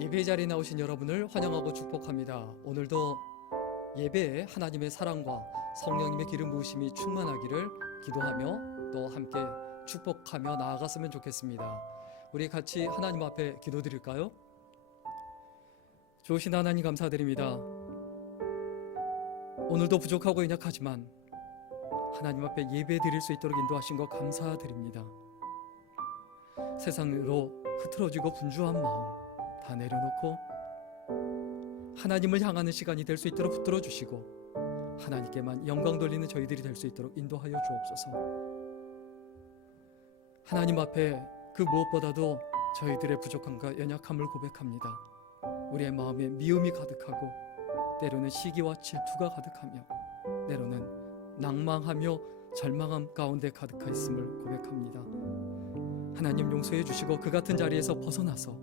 예배 자리에 나오신 여러분을 환영하고 축복합니다. 오늘도 예배에 하나님의 사랑과 성령님의 기름 부으심이 충만하기를 기도하며 또 함께 축복하며 나아갔으면 좋겠습니다. 우리 같이 하나님 앞에 기도드릴까요? 좋으신 하나님 감사드립니다. 오늘도 부족하고 연약하지만 하나님 앞에 예배 드릴 수 있도록 인도하신 것 감사드립니다. 세상으로 흐트러지고 분주한 마음 다 내려놓고 하나님을 향하는 시간이 될 수 있도록 붙들어 주시고 하나님께만 영광 돌리는 저희들이 될 수 있도록 인도하여 주옵소서. 하나님 앞에 그 무엇보다도 저희들의 부족함과 연약함을 고백합니다. 우리의 마음에 미움이 가득하고 때로는 시기와 질투가 가득하며 때로는 낭망하며 절망함 가운데 가득하였음을 고백합니다. 하나님 용서해 주시고 그 같은 자리에서 벗어나서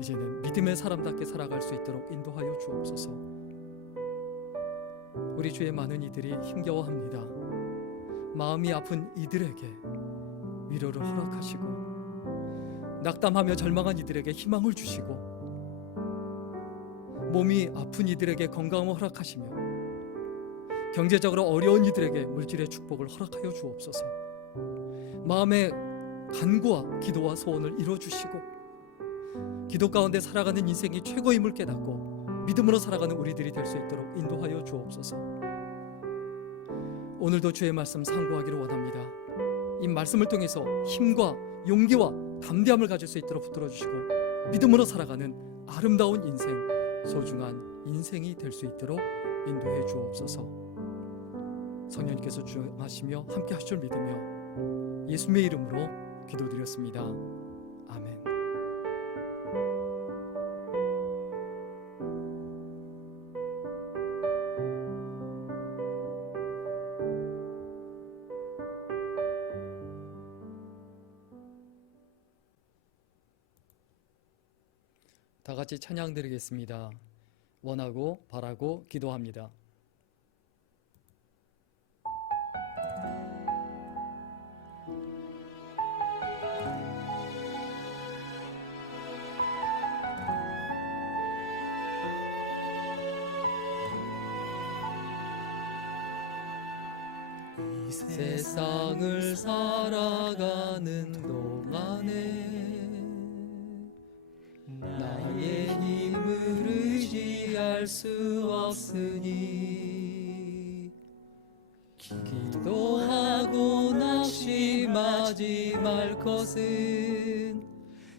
이제는 믿음의 사람답게 살아갈 수 있도록 인도하여 주옵소서. 우리 주의 많은 이들이 힘겨워합니다. 마음이 아픈 이들에게 위로를 허락하시고 낙담하며 절망한 이들에게 희망을 주시고 몸이 아픈 이들에게 건강을 허락하시며 경제적으로 어려운 이들에게 물질의 축복을 허락하여 주옵소서. 마음의 간구와 기도와 소원을 이루어주시고 기도 가운데 살아가는 인생이 최고임을 깨닫고 믿음으로 살아가는 우리들이 될 수 있도록 인도하여 주옵소서. 오늘도 주의 말씀 상고하기를 원합니다. 이 말씀을 통해서 힘과 용기와 담대함을 가질 수 있도록 붙들어 주시고 믿음으로 살아가는 아름다운 인생, 소중한 인생이 될 수 있도록 인도해 주옵소서. 성령님께서 주하시며 함께 하실 줄 믿으며 예수님의 이름으로 기도드렸습니다. 아멘. 다 같이 찬양 드리겠습니다. 원하고 바라고 기도합니다. 이 세상을 살아가는 동안에 나의 힘을 의지할 수 없으니 기도하고 낙심하지 말 것은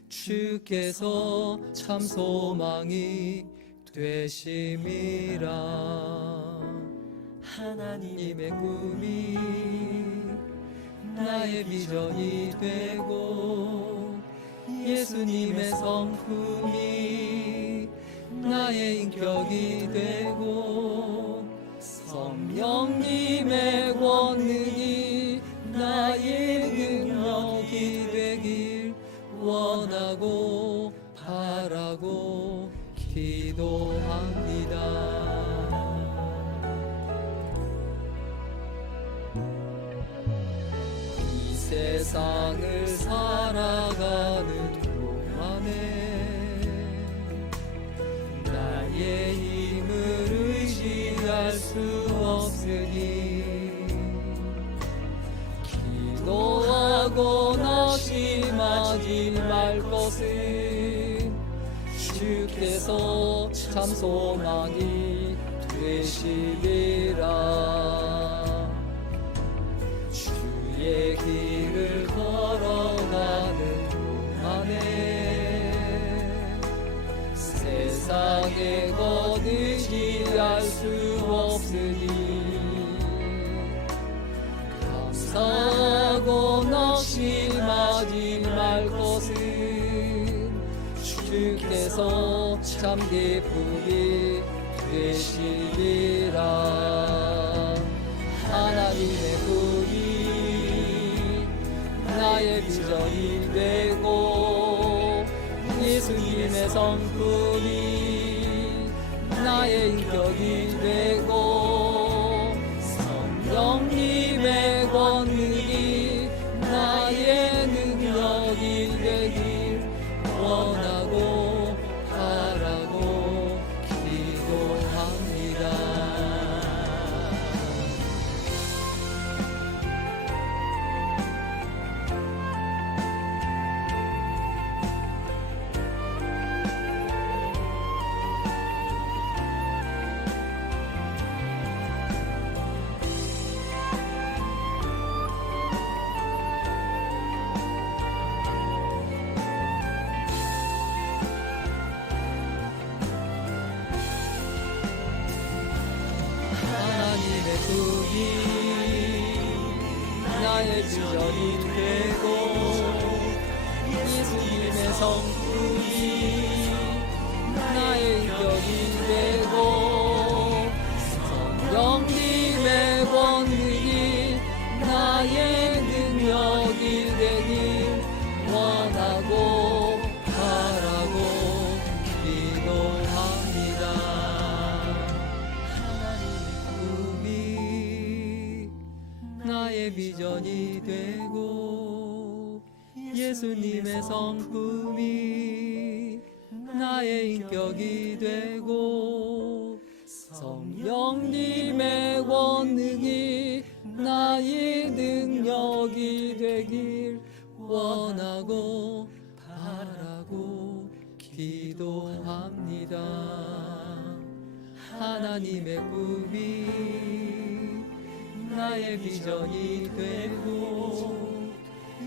주께서 참 소망이 되심이라. 하나님의 꿈이 나의 비전이 되고 예수님의 성품이 나의 인격이 되고 성령님의 권능이 나의 능력이 되길 원하고 바라고 기도합니다. 이 세상을 살아가는 동안에 나의 힘을 의지할 수 없으니 기도하고 낙심하지 말 것은 주께서 참 소망이 되시리라. 주의 길을 걸어가는 동안에 세상의 것 의지할 수 없으니 감사하고 낙심하지 말 것은 주께서 참 기쁨이 되시리라. 하나님의 꿈이 나의 비전이 되고 예수님의 성품이 나의 인격이 되고 성령님의 권능이 나의 능력이 되길 원하고 성품이 나의 인격이 되고 성령님의 권능이 나의 능력이 되길 원하고 바라고 기도합니다. 하나님의 꿈이 나의 비전이 되고 예수님의 성품이 나의 인격이 되고 성령님의 권능이 나의 능력이 되길 원하고 바라고 기도합니다. 하나님의 꿈이 나의 비전이 되고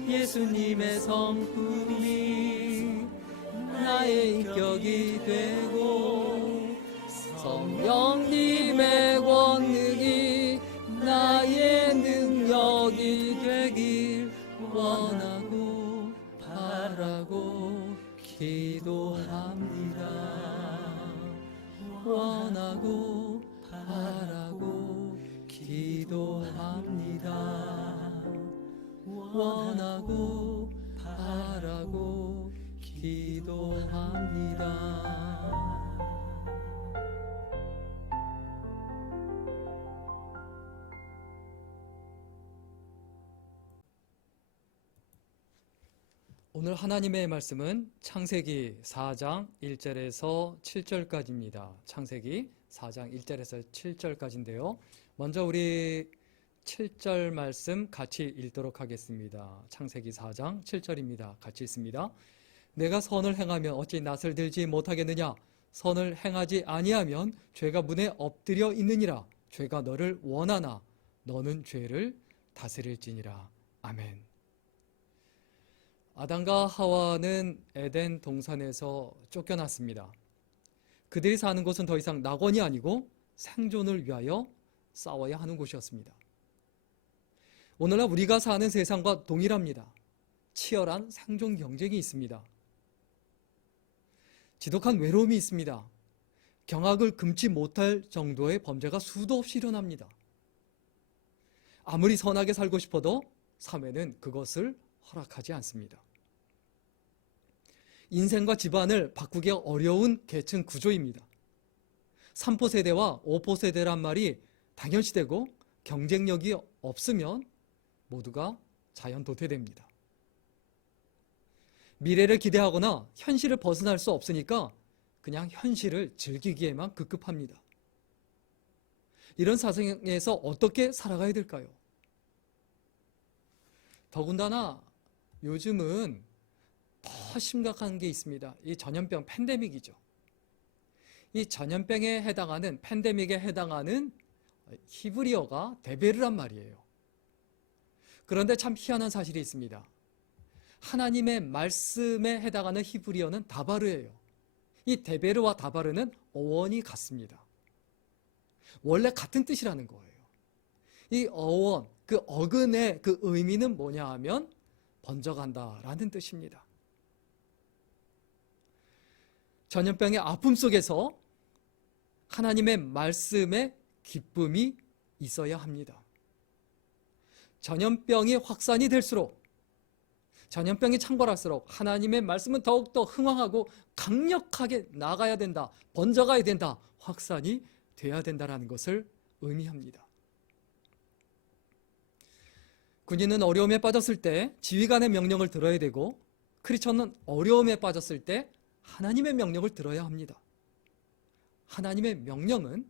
예수님의 성품이 나의 인격이 되고 성령님의 권능이 나의 능력이 되길 원하고 바라고 기도합니다. 원하고 바라고 기도합니다. 원하고 바라고 기도합니다. 오늘 하나님의 말씀은 창세기 4장 1절에서 7절까지입니다. 창세기 4장 1절에서 7절까지인데요. 먼저 우리 7절 말씀 같이 읽도록 하겠습니다. 창세기 4장 7절입니다. 같이 읽습니다. 내가 선을 행하면 어찌 낯을 들지 못하겠느냐? 선을 행하지 아니하면 죄가 문에 엎드려 있느니라. 죄가 너를 원하나 너는 죄를 다스릴지니라. 아멘. 아담과 하와는 에덴 동산에서 쫓겨났습니다. 그들이 사는 곳은 더 이상 낙원이 아니고 생존을 위하여 싸워야 하는 곳이었습니다. 오늘날 우리가 사는 세상과 동일합니다. 치열한 생존 경쟁이 있습니다. 지독한 외로움이 있습니다. 경악을 금치 못할 정도의 범죄가 수도 없이 일어납니다. 아무리 선하게 살고 싶어도 사회는 그것을 허락하지 않습니다. 인생과 집안을 바꾸기 어려운 계층 구조입니다. 3포 세대와 5포 세대란 말이 당연시되고 경쟁력이 없으면 모두가 자연 도태됩니다. 미래를 기대하거나 현실을 벗어날 수 없으니까 그냥 현실을 즐기기에만 급급합니다. 이런 사상에서 어떻게 살아가야 될까요? 더군다나 요즘은 더 심각한 게 있습니다. 이 전염병 팬데믹이죠. 이 전염병에 해당하는 팬데믹에 해당하는 히브리어가 데베르란 말이에요. 그런데 참 희한한 사실이 있습니다. 하나님의 말씀에 해당하는 히브리어는 다바르예요. 이 데베르와 다바르는 어원이 같습니다. 원래 같은 뜻이라는 거예요. 이 어원, 그 어근의 그 의미는 뭐냐 하면 번져간다라는 뜻입니다. 전염병의 아픔 속에서 하나님의 말씀에 기쁨이 있어야 합니다. 전염병이 확산이 될수록, 전염병이 창궐할수록 하나님의 말씀은 더욱더 흥황하고 강력하게 나가야 된다, 번져가야 된다, 확산이 돼야 된다는 것을 의미합니다. 군인은 어려움에 빠졌을 때 지휘관의 명령을 들어야 되고, 크리스천은 어려움에 빠졌을 때 하나님의 명령을 들어야 합니다. 하나님의 명령은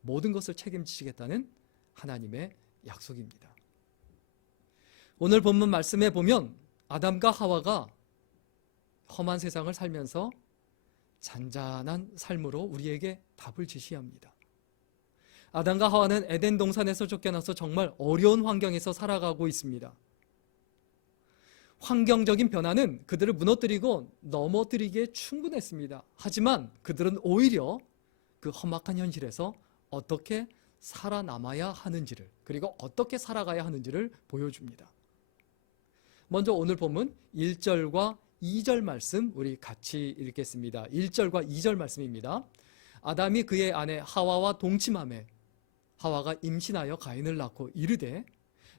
모든 것을 책임지시겠다는 하나님의 약속입니다. 오늘 본문 말씀에 보면 아담과 하와가 험한 세상을 살면서 잔잔한 삶으로 우리에게 답을 제시합니다. 아담과 하와는 에덴 동산에서 쫓겨나서 정말 어려운 환경에서 살아가고 있습니다. 환경적인 변화는 그들을 무너뜨리고 넘어뜨리기에 충분했습니다. 하지만 그들은 오히려 그 험악한 현실에서 어떻게 살아남아야 하는지를, 그리고 어떻게 살아가야 하는지를 보여줍니다. 먼저 오늘 본문 1절과 2절 말씀 우리 같이 읽겠습니다. 1절과 2절 말씀입니다. 아담이 그의 아내 하와와 동침하매 하와가 임신하여 가인을 낳고 이르되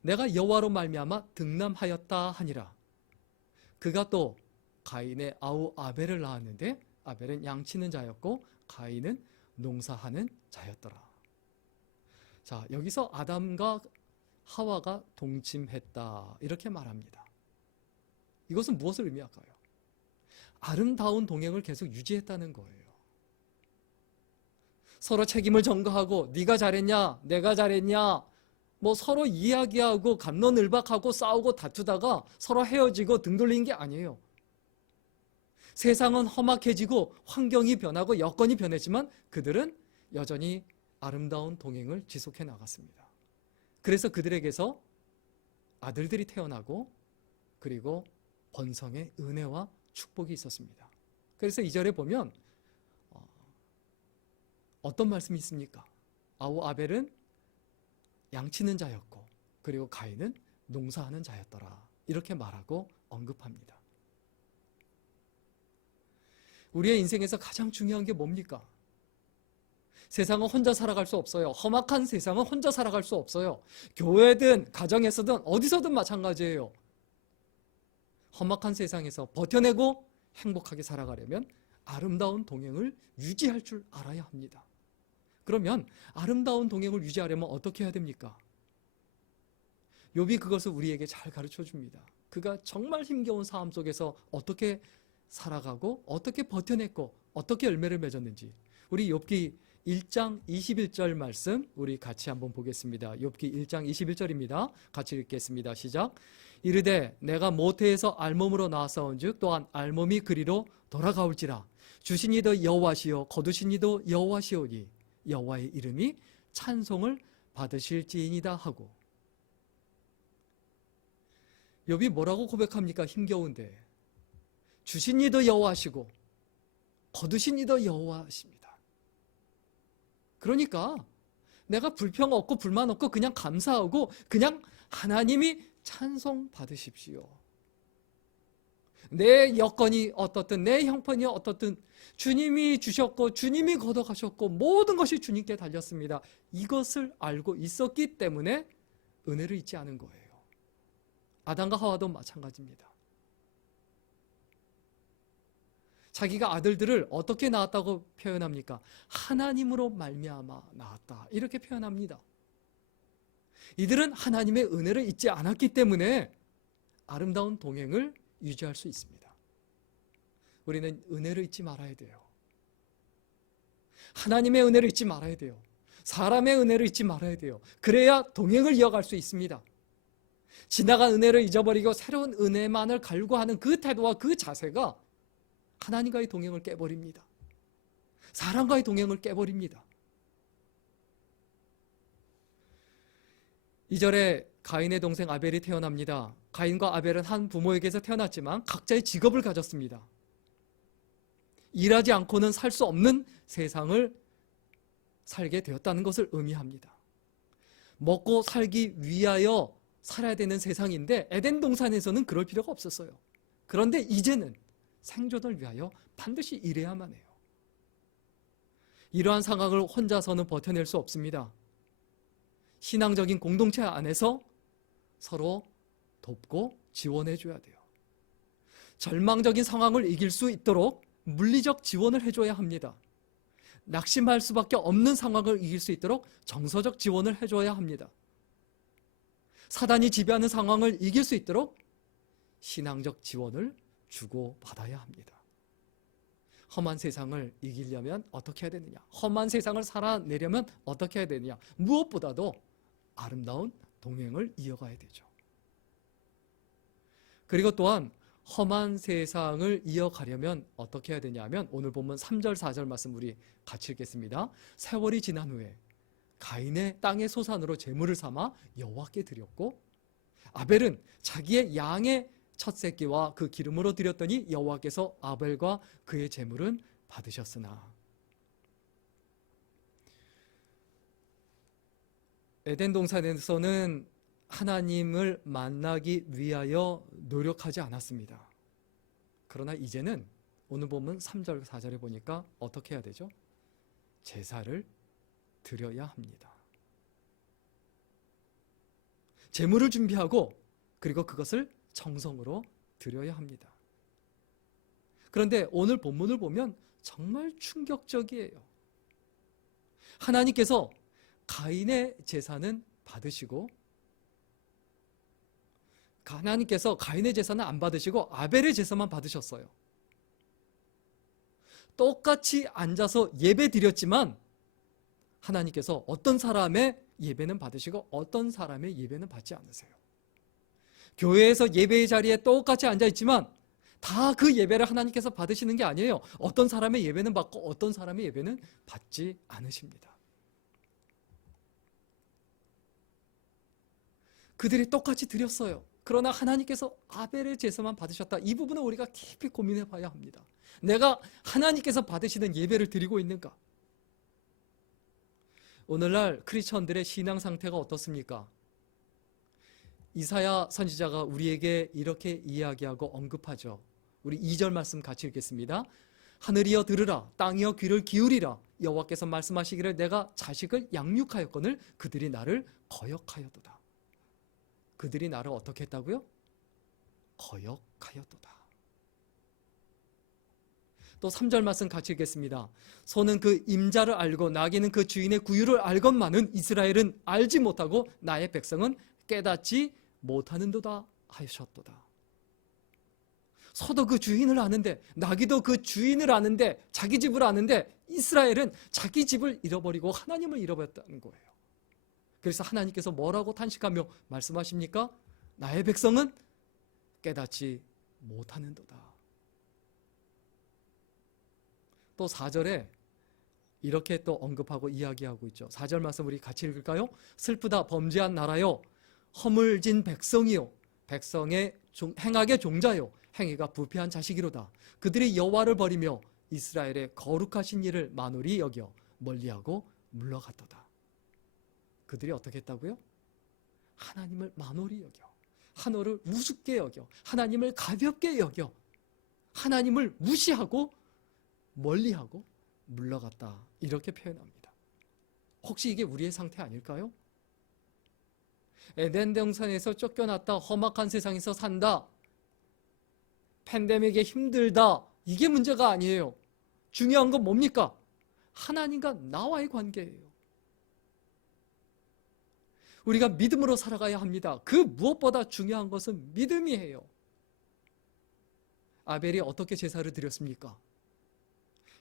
내가 여호와로 말미암아 등남하였다 하니라. 그가 또 가인의 아우 아벨을 낳았는데 아벨은 양치는 자였고 가인은 농사하는 자였더라. 자, 여기서 아담과 하와가 동침했다 이렇게 말합니다. 이것은 무엇을 의미할까요? 아름다운 동행을 계속 유지했다는 거예요. 서로 책임을 전가하고 네가 잘했냐 내가 잘했냐 뭐 서로 이야기하고 갑론을박하고 싸우고 다투다가 서로 헤어지고 등 돌리는 게 아니에요. 세상은 험악해지고 환경이 변하고 여건이 변했지만 그들은 여전히 아름다운 동행을 지속해 나갔습니다. 그래서 그들에게서 아들들이 태어나고 그리고 번성의 은혜와 축복이 있었습니다. 그래서 2절에 보면 어떤 말씀이 있습니까? 아우 아벨은 양치는 자였고 그리고 가인은 농사하는 자였더라 이렇게 말하고 언급합니다. 우리의 인생에서 가장 중요한 게 뭡니까? 세상은 혼자 살아갈 수 없어요. 험악한 세상은 혼자 살아갈 수 없어요. 교회든 가정에서든 어디서든 마찬가지예요. 험악한 세상에서 버텨내고 행복하게 살아가려면 아름다운 동행을 유지할 줄 알아야 합니다. 그러면 아름다운 동행을 유지하려면 어떻게 해야 됩니까? 욥이 그것을 우리에게 잘 가르쳐 줍니다. 그가 정말 힘겨운 삶 속에서 어떻게 살아가고 어떻게 버텨냈고 어떻게 열매를 맺었는지 우리 욥기 1장 21절 말씀 우리 같이 한번 보겠습니다. 욥기 1장 21절입니다. 같이 읽겠습니다. 시작. 이르되 내가 모태에서 알몸으로 나왔사온즉 또한 알몸이 그리로 돌아가올지라 주신 이도 여호와시요 거두신 이도 여호와시오니 여호와의 이름이 찬송을 받으실지이니다 하고 욥이 뭐라고 고백합니까? 힘겨운데 주신 이도 여호와시고 거두신 이도 여호와십니다. 그러니까 내가 불평 없고 불만 없고 그냥 감사하고 그냥 하나님이 찬송 받으십시오. 내 여건이 어떻든 내 형편이 어떻든 주님이 주셨고 주님이 걷어가셨고 모든 것이 주님께 달렸습니다. 이것을 알고 있었기 때문에 은혜를 잊지 않은 거예요. 아담과 하와도 마찬가지입니다. 자기가 아들들을 어떻게 낳았다고 표현합니까? 하나님으로 말미암아 낳았다 이렇게 표현합니다. 이들은 하나님의 은혜를 잊지 않았기 때문에 아름다운 동행을 유지할 수 있습니다. 우리는 은혜를 잊지 말아야 돼요. 하나님의 은혜를 잊지 말아야 돼요. 사람의 은혜를 잊지 말아야 돼요. 그래야 동행을 이어갈 수 있습니다. 지나간 은혜를 잊어버리고 새로운 은혜만을 갈구하는 그 태도와 그 자세가 하나님과의 동행을 깨버립니다. 사람과의 동행을 깨버립니다. 2절에 가인의 동생 아벨이 태어납니다. 가인과 아벨은 한 부모에게서 태어났지만 각자의 직업을 가졌습니다. 일하지 않고는 살 수 없는 세상을 살게 되었다는 것을 의미합니다. 먹고 살기 위하여 살아야 되는 세상인데 에덴 동산에서는 그럴 필요가 없었어요. 그런데 이제는 생존을 위하여 반드시 일해야만 해요. 이러한 상황을 혼자서는 버텨낼 수 없습니다. 신앙적인 공동체 안에서 서로 돕고 지원해 줘야 돼요. 절망적인 상황을 이길 수 있도록 물리적 지원을 해줘야 합니다. 낙심할 수밖에 없는 상황을 이길 수 있도록 정서적 지원을 해줘야 합니다. 사단이 지배하는 상황을 이길 수 있도록 신앙적 지원을 주고받아야 합니다. 험한 세상을 이기려면 어떻게 해야 되느냐? 험한 세상을 살아내려면 어떻게 해야 되느냐? 무엇보다도 아름다운 동행을 이어가야 되죠. 그리고 또한 험한 세상을 이어가려면 어떻게 해야 되냐면 오늘 본문 3절 4절 말씀 우리 같이 읽겠습니다. 세월이 지난 후에 가인의 땅의 소산으로 제물을 삼아 여호와께 드렸고 아벨은 자기의 양의 첫 새끼와 그 기름으로 드렸더니 여호와께서 아벨과 그의 제물은 받으셨으나 에덴 동산에서는 하나님을 만나기 위하여 노력하지 않았습니다. 그러나 이제는 오늘 보면 3절 4절에 보니까 어떻게 해야 되죠? 제사를 드려야 합니다. 제물을 준비하고 그리고 그것을 정성으로 드려야 합니다. 그런데 오늘 본문을 보면 정말 충격적이에요. 하나님께서 가인의 제사는 받으시고 하나님께서 가인의 제사는 안 받으시고 아벨의 제사만 받으셨어요. 똑같이 앉아서 예배 드렸지만 하나님께서 어떤 사람의 예배는 받으시고 어떤 사람의 예배는 받지 않으세요. 교회에서 예배의 자리에 똑같이 앉아있지만 다 그 예배를 하나님께서 받으시는 게 아니에요. 어떤 사람의 예배는 받고 어떤 사람의 예배는 받지 않으십니다. 그들이 똑같이 드렸어요. 그러나 하나님께서 아벨의 제사만 받으셨다. 이 부분은 우리가 깊이 고민해 봐야 합니다. 내가 하나님께서 받으시는 예배를 드리고 있는가? 오늘날 크리스천들의 신앙 상태가 어떻습니까? 이사야 선지자가 우리에게 이렇게 이야기하고 언급하죠. 우리 2절 말씀 같이 읽겠습니다. 하늘이여 들으라, 땅이여 귀를 기울이라. 여호와께서 말씀하시기를 내가 자식을 양육하였거늘 그들이 나를 거역하였도다. 그들이 나를 어떻게 했다고요? 거역하였도다. 또 3절 말씀 같이 읽겠습니다. 소는 그 임자를 알고 나귀는 그 주인의 구유를 알건만은 이스라엘은 알지 못하고 나의 백성은 깨닫지 못하는도다 하셨도다. 소도 그 주인을 아는데 나귀도 그 주인을 아는데 자기 집을 아는데 이스라엘은 자기 집을 잃어버리고 하나님을 잃어버렸다는 거예요. 그래서 하나님께서 뭐라고 탄식하며 말씀하십니까? 나의 백성은 깨닫지 못하는도다. 또 4절에 이렇게 또 언급하고 이야기하고 있죠. 4절 말씀 우리 같이 읽을까요? 슬프다 범죄한 나라요, 허물진 백성이요, 백성의 행악의 종자요, 행위가 부패한 자식이로다. 그들이 여호와를 버리며 이스라엘의 거룩하신 일을 만홀히 여겨 멀리하고 물러갔도다. 그들이 어떻게 했다고요? 하나님을 만홀히 여겨, 하늘을 우습게 여겨, 하나님을 가볍게 여겨, 하나님을 무시하고 멀리하고 물러갔다. 이렇게 표현합니다. 혹시 이게 우리의 상태 아닐까요? 에덴 동산에서 쫓겨났다, 험악한 세상에서 산다, 팬데믹에 힘들다, 이게 문제가 아니에요. 중요한 건 뭡니까? 하나님과 나와의 관계예요. 우리가 믿음으로 살아가야 합니다. 그 무엇보다 중요한 것은 믿음이에요. 아벨이 어떻게 제사를 드렸습니까?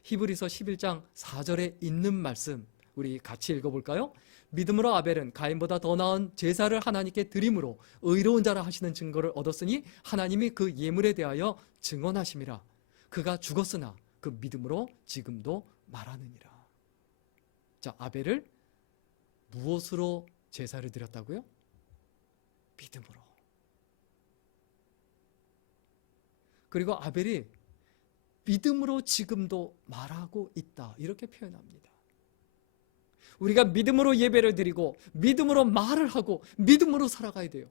히브리서 11장 4절에 있는 말씀 우리 같이 읽어볼까요? 믿음으로 아벨은 가인보다 더 나은 제사를 하나님께 드림으로 의로운 자라 하시는 증거를 얻었으니 하나님이 그 예물에 대하여 증언하심이라. 그가 죽었으나 그 믿음으로 지금도 말하느니라. 자, 아벨을 무엇으로 제사를 드렸다고요? 믿음으로. 그리고 아벨이 믿음으로 지금도 말하고 있다, 이렇게 표현합니다. 우리가 믿음으로 예배를 드리고 믿음으로 말을 하고 믿음으로 살아가야 돼요.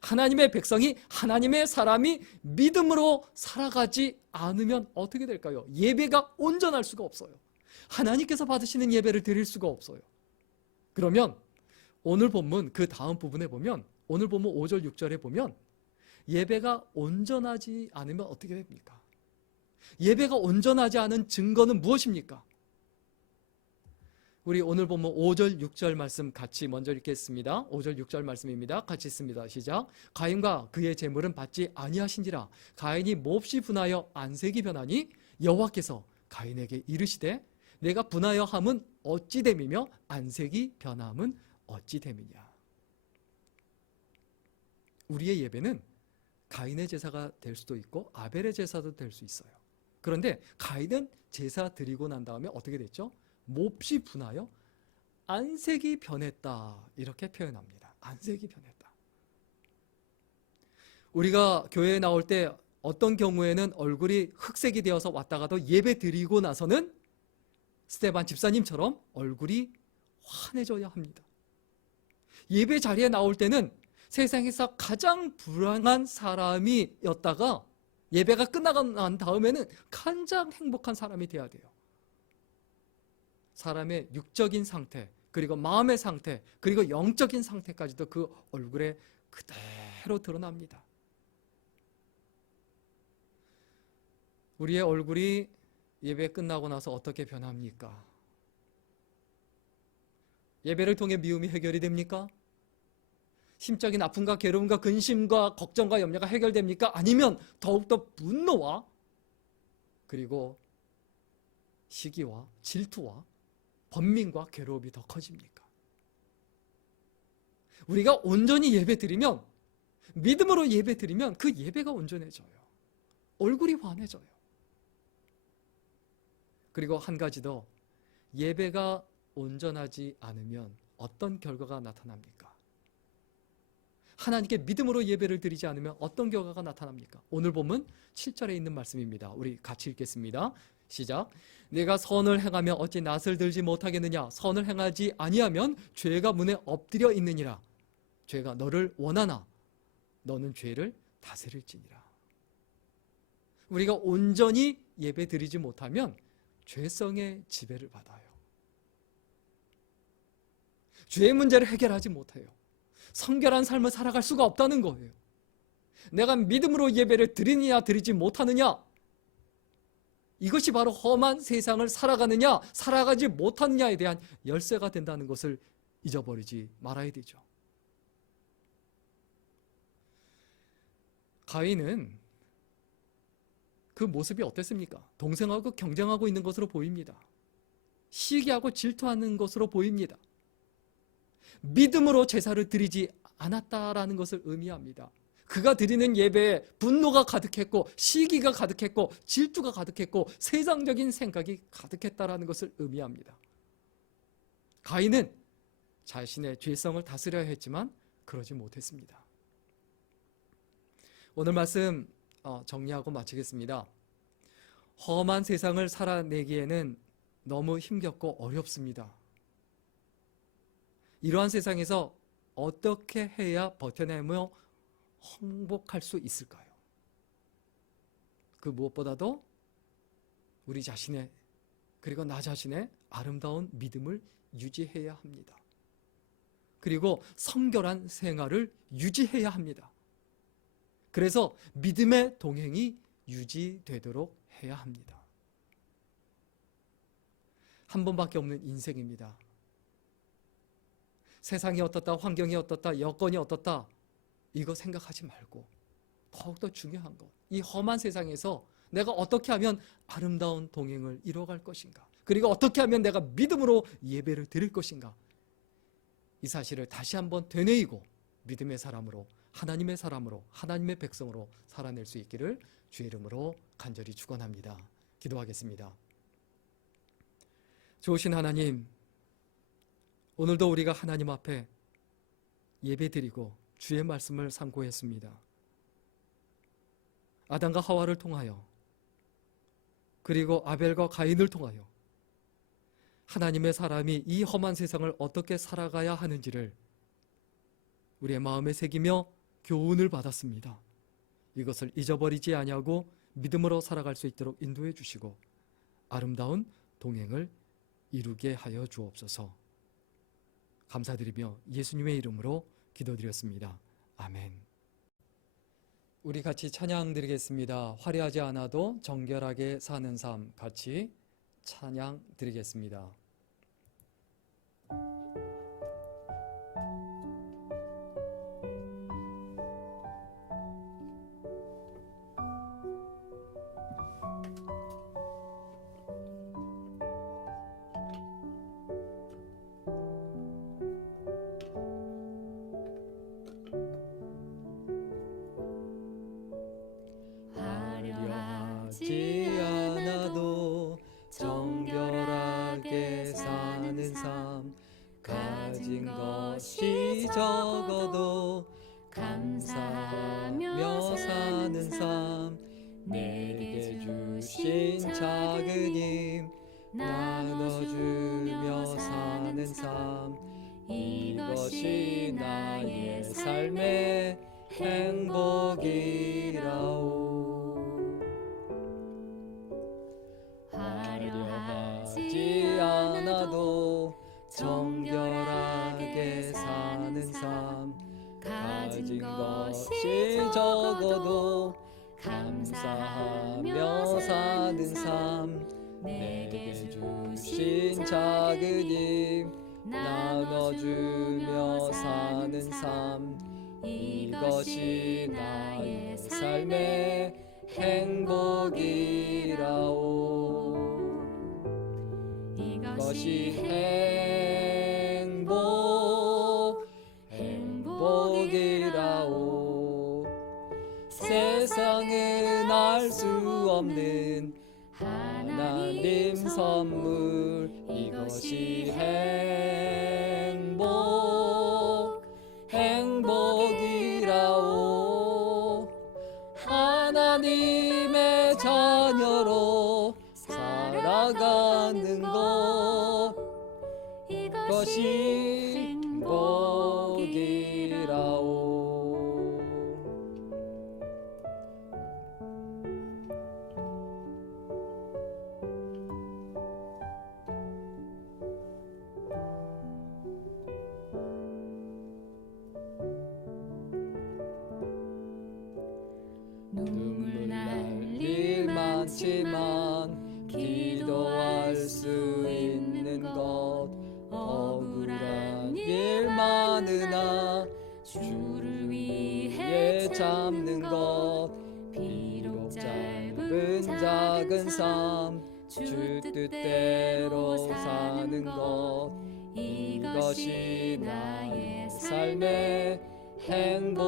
하나님의 백성이, 하나님의 사람이 믿음으로 살아가지 않으면 어떻게 될까요? 예배가 온전할 수가 없어요. 하나님께서 받으시는 예배를 드릴 수가 없어요. 그러면 오늘 본문 그 다음 부분에 보면, 오늘 본문 5절 6절에 보면 예배가 온전하지 않으면 어떻게 됩니까? 예배가 온전하지 않은 증거는 무엇입니까? 우리 오늘 본문 5절 6절 말씀 같이 먼저 읽겠습니다. 5절 6절 말씀입니다. 같이 읽습니다. 시작. 가인과 그의 제물은 받지 아니하신지라. 가인이 몹시 분하여 안색이 변하니 여호와께서 가인에게 이르시되 내가 분하여 함은 어찌 됨이며 안색이 변함은 어찌 됨이냐. 우리의 예배는 가인의 제사가 될 수도 있고 아벨의 제사도 될 수 있어요. 그런데 가인은 제사 드리고 난 다음에 어떻게 됐죠? 몹시 분하여 안색이 변했다, 이렇게 표현합니다. 안색이 변했다. 우리가 교회에 나올 때 어떤 경우에는 얼굴이 흑색이 되어서 왔다가도 예배 드리고 나서는 스데반 집사님처럼 얼굴이 환해져야 합니다. 예배 자리에 나올 때는 세상에서 가장 불행한 사람이었다가 예배가 끝나고 난 다음에는 가장 행복한 사람이 돼야 돼요. 사람의 육적인 상태, 그리고 마음의 상태, 그리고 영적인 상태까지도 그 얼굴에 그대로 드러납니다. 우리의 얼굴이 예배 끝나고 나서 어떻게 변합니까? 예배를 통해 미움이 해결이 됩니까? 심적인 아픔과 괴로움과 근심과 걱정과 염려가 해결됩니까? 아니면 더욱더 분노와 그리고 시기와 질투와 번민과 괴로움이 더 커집니까? 우리가 온전히 예배드리면, 믿음으로 예배드리면 그 예배가 온전해져요. 얼굴이 환해져요. 그리고 한 가지 더, 예배가 온전하지 않으면 어떤 결과가 나타납니까? 하나님께 믿음으로 예배를 드리지 않으면 어떤 결과가 나타납니까? 오늘 본문 7절에 있는 말씀입니다. 우리 같이 읽겠습니다. 시작. 내가 선을 행하며 어찌 낯을 들지 못하겠느냐? 선을 행하지 아니하면 죄가 문에 엎드려 있느니라. 죄가 너를 원하나 너는 죄를 다스릴지니라. 우리가 온전히 예배 드리지 못하면 죄성의 지배를 받아요. 죄의 문제를 해결하지 못해요. 성결한 삶을 살아갈 수가 없다는 거예요. 내가 믿음으로 예배를 드리느냐 드리지 못하느냐, 이것이 바로 험한 세상을 살아가느냐 살아가지 못하느냐에 대한 열쇠가 된다는 것을 잊어버리지 말아야 되죠. 가인은 그 모습이 어땠습니까? 동생하고 경쟁하고 있는 것으로 보입니다. 시기하고 질투하는 것으로 보입니다. 믿음으로 제사를 드리지 않았다라는 것을 의미합니다. 그가 드리는 예배에 분노가 가득했고 시기가 가득했고 질투가 가득했고 세상적인 생각이 가득했다라는 것을 의미합니다. 가인은 자신의 죄성을 다스려야 했지만 그러지 못했습니다. 오늘 말씀 정리하고 마치겠습니다. 험한 세상을 살아내기에는 너무 힘겹고 어렵습니다. 이러한 세상에서 어떻게 해야 버텨내며 행복할 수 있을까요? 그 무엇보다도 우리 자신의, 그리고 나 자신의 아름다운 믿음을 유지해야 합니다. 그리고 성결한 생활을 유지해야 합니다. 그래서 믿음의 동행이 유지되도록 해야 합니다. 한 번밖에 없는 인생입니다. 세상이 어떻다, 환경이 어떻다, 여건이 어떻다, 이거 생각하지 말고 더욱더 중요한 것, 이 험한 세상에서 내가 어떻게 하면 아름다운 동행을 이루어갈 것인가, 그리고 어떻게 하면 내가 믿음으로 예배를 드릴 것인가, 이 사실을 다시 한번 되뇌이고 믿음의 사람으로, 하나님의 사람으로, 하나님의 백성으로 살아낼 수 있기를 주의 이름으로 간절히 축원합니다. 기도하겠습니다. 좋으신 하나님, 오늘도 우리가 하나님 앞에 예배드리고 주의 말씀을 상고했습니다. 아담과 하와를 통하여, 그리고 아벨과 가인을 통하여 하나님의 사람이 이 험한 세상을 어떻게 살아가야 하는지를 우리의 마음에 새기며 교훈을 받았습니다. 이것을 잊어버리지 아니하고 믿음으로 살아갈 수 있도록 인도해 주시고 아름다운 동행을 이루게 하여 주옵소서. 감사드리며 예수님의 이름으로 기도드렸습니다. 아멘. 우리 같이 찬양 드리겠습니다. 화려하지 않아도 정결하게 사는 삶, 같이 찬양 드리겠습니다. 화려하지 않아도 정결하게 사는 삶, 가진 것이 적어도 감사하며 사는 삶, 내게 주신 작은 힘 나눠주며 사는 삶, 이것이 나의 삶의 행복이라오. 하지 않아도 정결하게 사는 삶, 가진 것이 적어도 감사하며 사는 삶, 내게 주신 작은 힘 나눠주며 사는 삶, 이것이 나의 삶의 행복이라오. 이것이 행복이라오. 세상은 알 수 없는 하나님 선물, 이것이 행복이라오. 하나님의 자녀로 살아가는 것, 이것이 행복이라오. 눈물 날 일 많지만 기도할 수 있는 것, 억울한 일 많으나 주를 위해 참는 것, 비록 짧은 작은 삶 주 뜻대로 사는 것, 이것이 나의 삶의 행복이라오.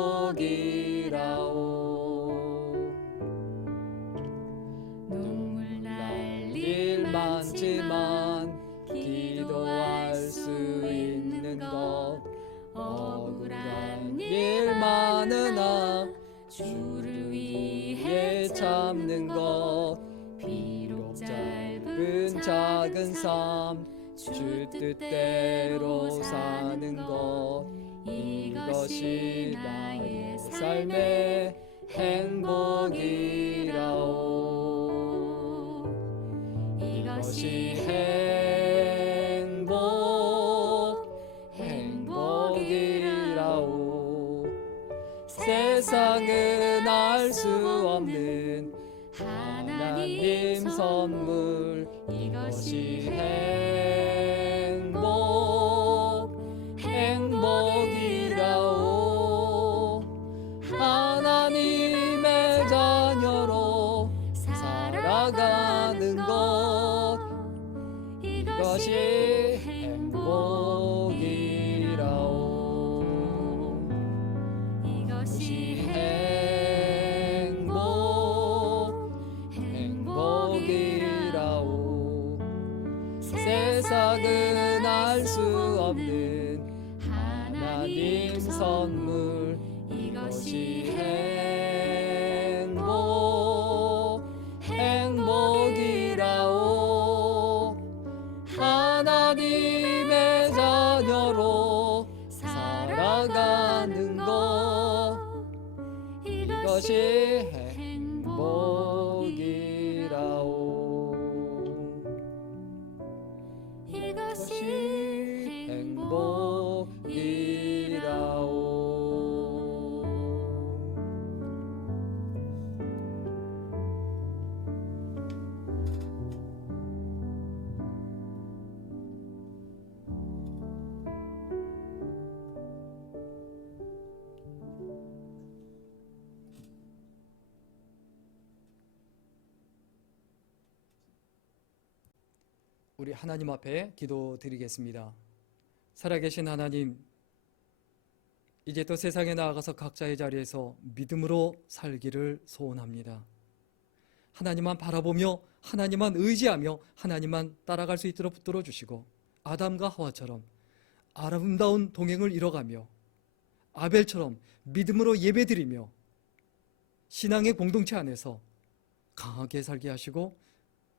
눈물 날 일 많지만 기도할 수 있는 것, 억울한 일 많으나 주를 위해 참는 것, 비록 짧은 작은 삶 주 뜻대로 사는 것, 이것이 나의 삶의 행복이라오. 이것이 행복이라오. 세상은 알 수 없는 하나님 선물, 이것이 행복이라오. 하나님의 자녀로 살아가는 것, 이것이 행복이라오. 이것이 행복이라오. 세상은 알 수 없는 하나님 선물, 이것이 행복이라오. 하나님의 자녀로 살아가는 것, 이것이 행복이라오. 이것이 행복이라오. 우리 하나님 앞에 기도드리겠습니다. 살아계신 하나님, 이제 또 세상에 나아가서 각자의 자리에서 믿음으로 살기를 소원합니다. 하나님만 바라보며 하나님만 의지하며 하나님만 따라갈 수 있도록 붙들어 주시고, 아담과 하와처럼 아름다운 동행을 이뤄가며 아벨처럼 믿음으로 예배드리며 신앙의 공동체 안에서 강하게 살게 하시고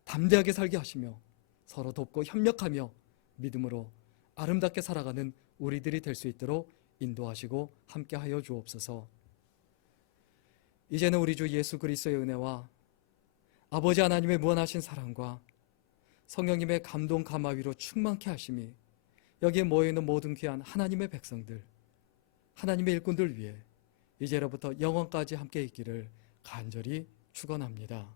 담대하게 살게 하시며 서로 돕고 협력하며 믿음으로 아름답게 살아가는 우리들이 될 수 있도록 인도하시고 함께하여 주옵소서. 이제는 우리 주 예수 그리스도의 은혜와 아버지 하나님의 무한하신 사랑과 성령님의 감동 감화위로 충만케 하심이 여기에 모여있는 모든 귀한 하나님의 백성들, 하나님의 일꾼들 위해 이제로부터 영원까지 함께 있기를 간절히 축원합니다.